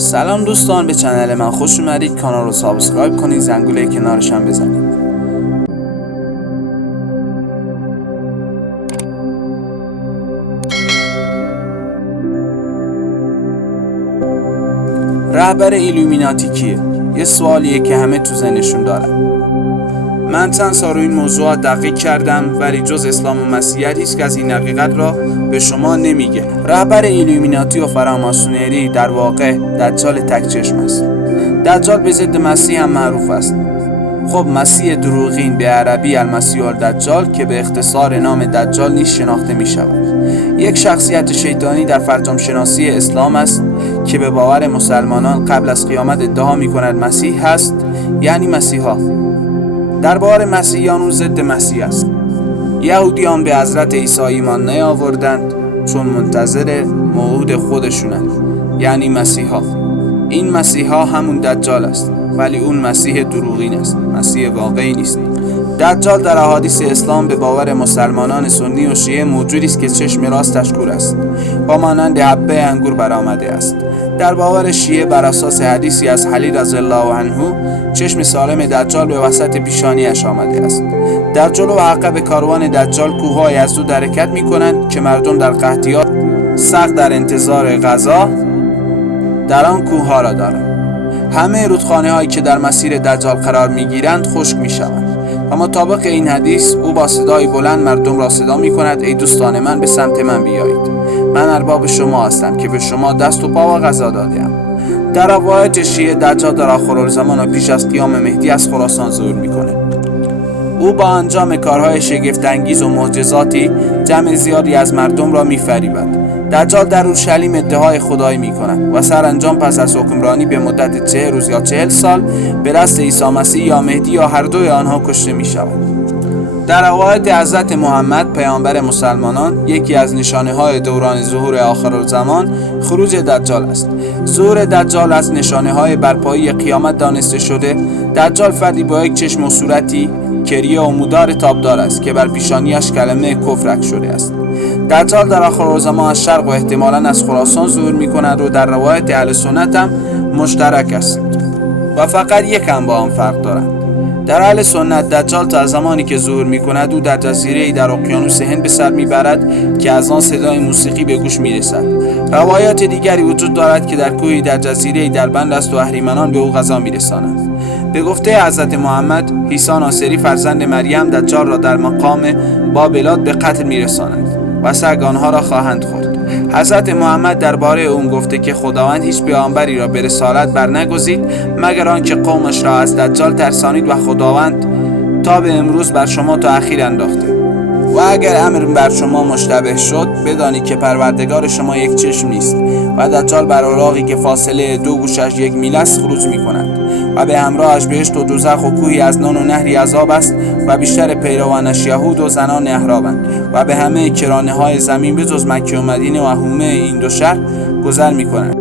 سلام دوستان، به چنل من خوش اومدید. کانال رو سابسکرایب کنید، زنگوله کنارش هم بزنید. رهبر ایلومیناتی کیه؟ یه سوالیه که همه تو ذهنشون دارن. من چند سال رو این موضوع دقیق کردم، ولی جز اسلام و مسیحیت هیچ کس این حقیقت را به شما نمیگه. رهبر ایلومیناتی و فراماسونری در واقع دجال تک چشم است. دجال به ضد مسیح هم معروف است. خب مسیح دروغین، به عربی المسیح الدجال، که به اختصار نام دجال نیز شناخته می شود، یک شخصیت شیطانی در فرجام شناسی اسلام است که به باور مسلمانان قبل از قیامت ادعا می کند مسیح هست، یعنی مسیحا. در باور مسیحیان او ضد مسیح است. یهودیان به حضرت عیسی ایمان نیاوردند چون منتظر موعود خودشونند، یعنی مسیحا. این مسیحا همون دجال است، ولی اون مسیح دروغین است، مسیح واقعی نیست. دجال در احادیث اسلام به باور مسلمانان سنی و شیعه موجودی است که چشم راستش کور است و مانند حبه انگور برآمده است. در باور شیعه بر اساس حدیثی از علی رضی الله عنه، چشم سالم دجال به وسط پیشانیش آمده است. در جلو و عقب کاروان دجال کوه‌های از دود حرکت می‌کنند که مردم در قحطی‌ها سخت در انتظار غذا در آن کوه‌ها را دارند. همه رودخانه هایی که در مسیر دجال قرار میگیرند خشک میشوند و مطابق این حدیث او با صدای بلند مردم را صدا میکند: ای دوستان من، به سمت من بیایید، من ارباب شما هستم که به شما دست و پا و غذا دادم. در روایت شیعه دجال در آخرالزمان و پیش از قیام مهدی از خراسان ظهور میکنه. او با انجام کارهای شگفت انگیز و معجزاتی جمع زیادی از مردم را میفریبد. دجال در اورشلیم ادعای خدایی می‌کند و سرانجام پس از حکمرانی به مدت 40 روز یا 40 سال به دست عیسی مسیح یا مهدی یا هر دوی آنها کشته می‌شود. در روایت حضرت محمد پیامبر مسلمانان، یکی از نشانه‌های دوران ظهور آخرالزمان خروج دجال است. ظهور دجال از نشانه‌های برپایی قیامت دانسته شده. دجال فردی با یک چشم و صورتی کریه و مدار تابدار است که بر پیشانیش کلمه کفر شده است. دجال در آخرالزمان از شرق و احتمالاً از خراسان ظهور می‌کند و در روایت اهل سنت هم مشترک است و فقط یکم با آن فرق دارند. در اهل سنت دجال تا زمانی که ظهور می‌کند او در جزیره‌ای در اقیانوس هند به سر می‌برد که از آن صدای موسیقی به گوش می‌رسد. روایات دیگری وجود دارد که در کوهی در جزیره‌ای در بند است و اهریمنان به او غذا می‌رسانند. به گفته حضرت محمد، عیسی ناصری فرزند مریم دجال را در مقام بابلات به قتل می‌رساند و سگ آنها را خواهند خورد. حضرت محمد درباره اون گفته که خداوند هیچ پیامبری را به رسالت برنگزید مگر آنکه قومش را از دجال ترسانید و خداوند تا به امروز بر شما تأخیر انداخته. و اگر امر بر شما مشتبه شد، بدانید که پروردگار شما یک چشم نیست و دجال بر اوراقی که فاصله 2 گوشش 1 میل است خروج می‌کند و به همراهش بهشت و دوزخ و کوهی از نان و نهری از آب است و بیشتر پیروانش یهود و زنان احرابند و به همه کرانه‌های زمین بجز مکه و مدینه و حومه این دو شهر گذر می‌کنند.